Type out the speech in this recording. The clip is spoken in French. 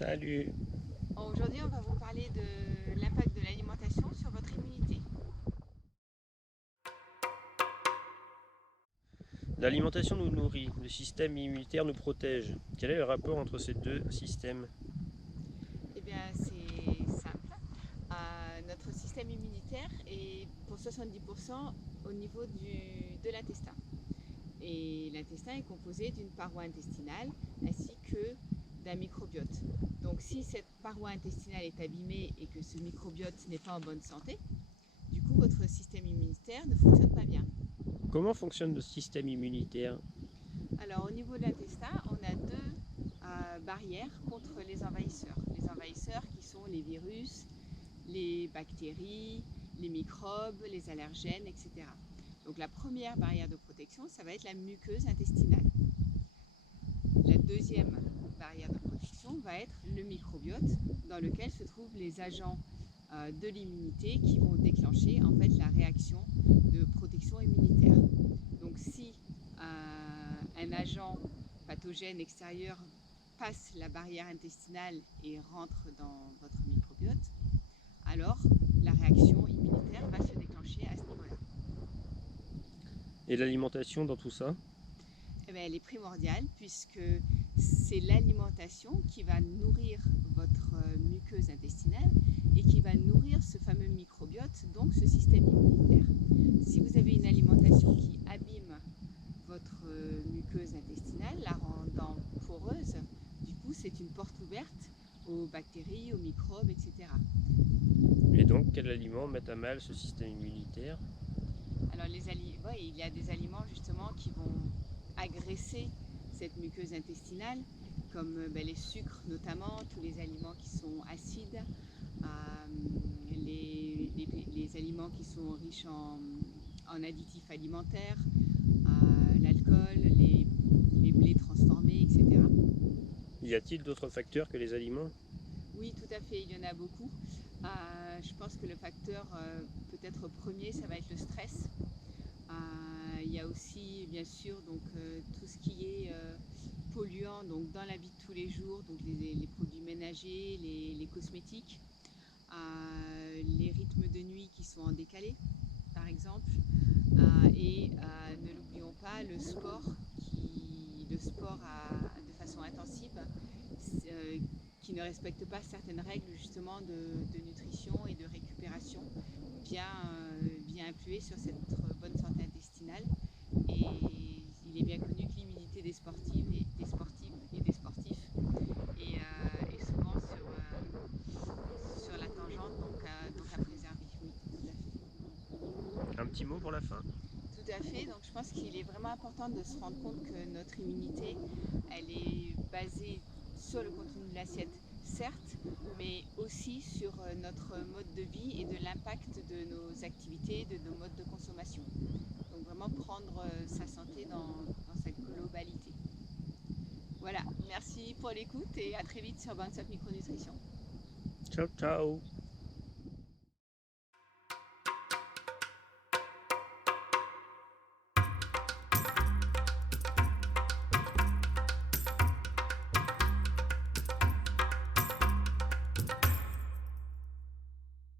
Salut! Aujourd'hui, on va vous parler de l'impact de l'alimentation sur votre immunité. L'alimentation nous nourrit, le système immunitaire nous protège. Quel est le rapport entre ces deux systèmes? Eh bien, c'est simple. Notre système immunitaire est pour 70% au niveau de l'intestin. Et l'intestin est composé d'une paroi intestinale ainsi que d'un microbiote. Donc si cette paroi intestinale est abîmée et que ce microbiote n'est pas en bonne santé, du coup votre système immunitaire ne fonctionne pas bien. Comment fonctionne le système immunitaire? Alors au niveau de l'intestin, on a deux barrières contre les envahisseurs. Les envahisseurs qui sont les virus, les bactéries, les microbes, les allergènes, etc. Donc la première barrière de protection, ça va être la muqueuse intestinale. La deuxième barrière de protection va être le microbiote dans lequel se trouvent les agents de l'immunité qui vont déclencher en fait la réaction de protection immunitaire. Donc si un agent pathogène extérieur passe la barrière intestinale et rentre dans votre microbiote, alors la réaction immunitaire va se déclencher à ce niveau-là. Et l'alimentation dans tout ça? Eh bien, elle est primordiale puisque c'est l'alimentation qui va nourrir votre muqueuse intestinale et qui va nourrir ce fameux microbiote, donc ce système immunitaire. Si vous avez une alimentation qui abîme votre muqueuse intestinale, la rendant poreuse, du coup c'est une porte ouverte aux bactéries, aux microbes, etc. Et donc, quels aliments mettent à mal ce système immunitaire? Alors il y a des aliments justement qui vont agresser cette muqueuse intestinale, comme les sucres notamment, tous les aliments qui sont acides, les aliments qui sont riches en additifs alimentaires, l'alcool, les blés transformés, etc. Y a-t-il d'autres facteurs que les aliments? Oui, tout à fait, il y en a beaucoup. Je pense que le facteur peut-être premier, ça va être le stress. Il y a aussi bien sûr donc, tout ce qui est polluant donc, dans la vie de tous les jours, donc les produits ménagers, les cosmétiques, les rythmes de nuit qui sont en décalé par exemple, et ne l'oublions pas, le sport de façon intensive qui ne respecte pas certaines règles justement de nutrition et de récupération vient influer sur cette bonne santé intestinale. Et il est bien connu que l'immunité des sportives et des sportives et des sportifs est souvent sur la tangente, donc à préserver. Oui, tout à fait. Un petit mot pour la fin? Tout à fait. Donc je pense qu'il est vraiment important de se rendre compte que notre immunité, elle est basée sur le contenu de l'assiette, certes, mais aussi sur notre mode de vie et de l'impact de nos activités, de nos modes de consommation. Donc vraiment prendre sa santé dans sa globalité. Voilà, merci pour l'écoute et à très vite sur Bounce Up Micronutrition. Ciao ciao!